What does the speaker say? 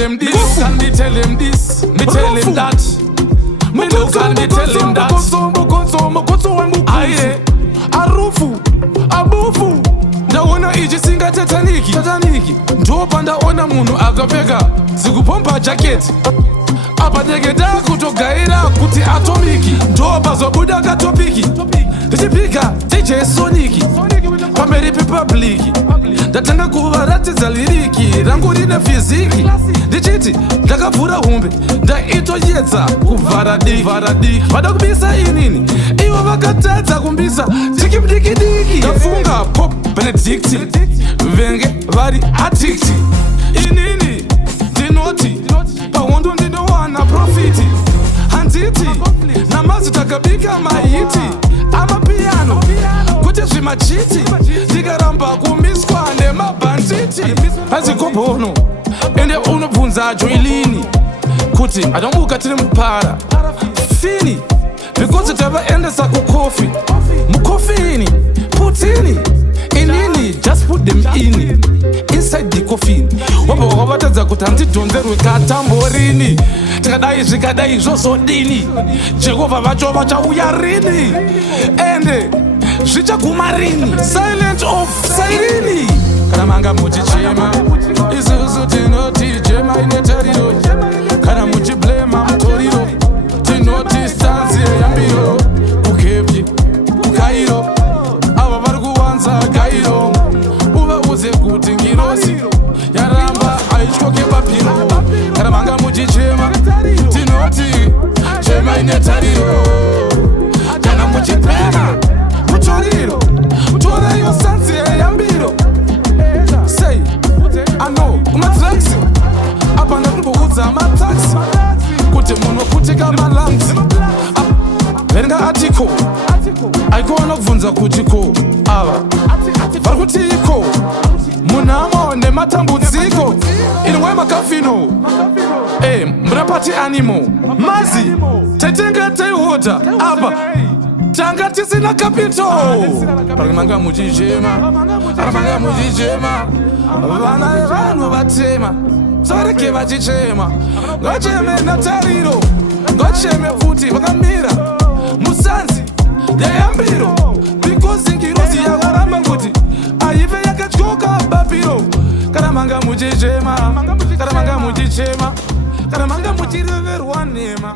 him this, can me tell him this, me tell him that. Me no can me tell him that. Aye, arufu, abufu. Ndaona iji singa Titanic. Ndopa ndaona munhu akapfeka zikupompa jacket. Apa ndegeda kutogaira kuti atomiki. Ndopa zobuda katopiki. Ndichipika DJ Sonic pamberi pepublic. Ndatanga kuvaratidza liriki rangu rine fiziki. Ndichiti ndakavhura humbe ndaitoyedza kuvhara diki. Vada kubisa inini ivo vakatadza kumbisa tikimdikidiki. Ndafunga Pop Benedict venge vari addict. Inini ndinoti pahondo ndinowana profiti. Handiti namazi takabika mahiti amapiano kuti zvimachiti ndikaramba kumiswa nemabhanditi. Azikobono ende unobvunza joilini kuti atombuka tiri mupara fini because tavaendesa kukofi mukofini putini inini just put them in inside the coffin. Wabva wakavatadza kuti handidhonzerwe katamborini. Tikadai zvikadai zvozodini Jehovha vacho vachauya rini ende zvichaguma rini. Silent of sirini. Kana manga muchichema isusu tinoti chema inetariro. Kana muchiblema mutoriro tinoti stansi yambiro. Ukebyi ukairo ava vari kuwanza gairo. Uvauze kuti ngirosi yaramba haityoke papiro. Kana manga muchichema tinoti chema inetariro. Kana muchiblema mutoriro torayo stansi yambiro. Say, I know, umatraxi apa ndakumboudza mataxi kuti munhu kutika malanzi. Verenga article aikuona kubvunza kuti ko ava vari kuti iko munhamo nematambudziko inwe makafino murapati animal mazi taitenga taihodha apa tanga tisina capital. Paramanga muchichema vana vevanhu vatema sareke vachichema. Ngacheme natariro ngacheme futi vakamira musanzi yayambiro because ngirozi yavaramba kuti aive yakatyoka bapiro. Kana manga muchichema kana manga muchireverwa nhema.